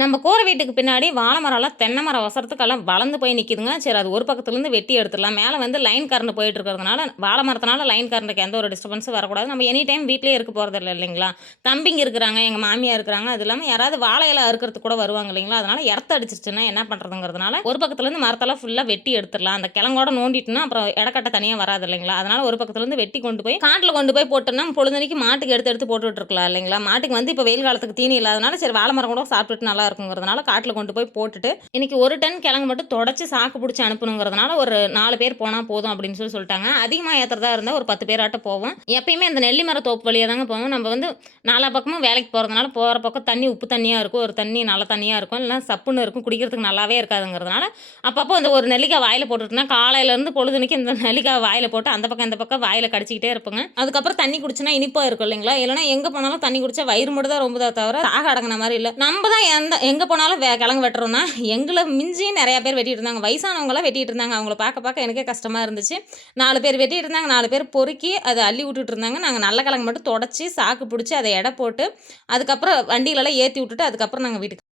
நம்ம கூரை வீட்டுக்கு பின்னாடி வாழை மரம்லாம் தென்னை மரம் ஒசரத்துக்கெல்லாம் வளர்ந்து போய் நிற்கிதுங்க. சரி அது ஒரு பக்கத்துலேருந்து வெட்டி எடுத்துடலாம். மேலே வந்து லைன் கரண்ட் போயிட்டு இருக்கிறதுனால வாழை மரத்தினால லைன் கரண்ட்டுக்கு எந்த ஒரு டிஸ்டர்பன்ஸும் வரக்கூடாது. நம்ம எனி டைம் வீட்டிலேயே இருக்க போகிறதில்ல இல்லைங்களா? தம்பிங்க இருக்கிறாங்க, எங்கள் மாமியார் இருக்கிறாங்க. அது இல்லாமல் யாராவது வாழை இலை அறுக்கிறதுக்கு கூட வருவாங்க இல்லைங்களா? அதனால எர்த்து அடிச்சிருச்சுன்னா என்ன பண்ணுறதுங்கிறதுனால ஒரு பக்கத்துலேருந்து மரத்தெல்லாம் ஃபுல்லாக வெட்டி எடுத்துடலாம். அந்த கிழங்கோட நோண்டிட்டுனா அப்புறம் இடக்கட்ட தனியாக வராது இல்லைங்களா? அதனால ஒரு பக்கத்துலேருந்து வெட்டி கொண்டு போய் காட்டில் கொண்டு போய் போட்டோம்னா பொழுதனைக்கு மாட்டுக்கு எடுத்து எடுத்து போட்டுட்டு இருக்கலாம் இல்லைங்களா? மாட்டுக்கு வந்து இப்போ வெயில் காலத்துக்கு தீனி இல்லாதனால சரி வாழை மரம் கூட சாப்பிட்டுட்டு நல்லா இருக்குங்கிறதுனால காட்டில் கொண்டு போய் போட்டுட்டு இன்னைக்கு ஒரு டன் கிழங்கு மட்டும் தொடச்சி சாக்கு பிடிச்சி அனுப்பணுங்கிறதுனால ஒரு 4 பேர் போனால் போதும் அப்படின்னு சொல்லிட்டாங்க. அதிகமாக ஏற்றுறதா இருந்தால் ஒரு 10 பேராட்ட போவோம். எப்பயுமே அந்த நெல்லி மர தோப்பு வழியாக தாங்க போவோம். நம்ம வந்து நாலா பக்கமும் வேலைக்கு போகிறதுனால போகிற பக்கம் தண்ணி உப்பு தண்ணியாக இருக்கும், ஒரு தண்ணி நல்ல தண்ணியாக இருக்கும், இல்லைனா சப்புன்னு இருக்கும், குடிக்கிறதுக்கு நல்லாவே இருக்காதுங்கிறதுனால அப்பப்போ அந்த ஒரு நெல்லிக்காய் வாயில் போட்டுட்டுனா காலையிலேருந்து பொழுதுனைக்கு இந்த நெல்லிக்காய் வாயில் போட்டு அந்த பக்கம் இந்த பக்கம் வாயில் கடிச்சிக்கிட்டே இருப்போங்க. அதுக்கப்புறம் தண்ணி குடிச்சுனா இனிப்பாக இருக்கும் இல்லைங்களா? இல்லைனா எங்கே போனாலும் தண்ணி குடிச்சா வயிறு மட்டும் தான் ரொம்பதா தவிர தாக அடங்கின மாதிரி இல்லை. நம்ம தான் எங்கே போனாலும் கிழங்கு வெட்டுறோன்னா எங்களை மிஞ்சி நிறையா பேர் வெட்டிட்டு இருந்தாங்க. வயசானவங்களாம் வெட்டிட்டு இருந்தாங்க. அவங்கள பார்க்க பார்க்க எனக்கே கஷ்டமாக இருந்துச்சு. 4 பேர் வெட்டிட்டு இருந்தாங்க, 4 பேர் பொறுக்கி அதை அள்ளி விட்டுட்டு இருந்தாங்க. நாங்கள் நல்ல கிழங்கு மட்டும் தொடச்சி சாக்கு பிடிச்சி அதை எடை போட்டு அதுக்கப்புறம் வண்டியிலலாம் ஏற்றி விட்டுட்டு அதுக்கப்புறம் நாங்கள் வீட்டுக்கு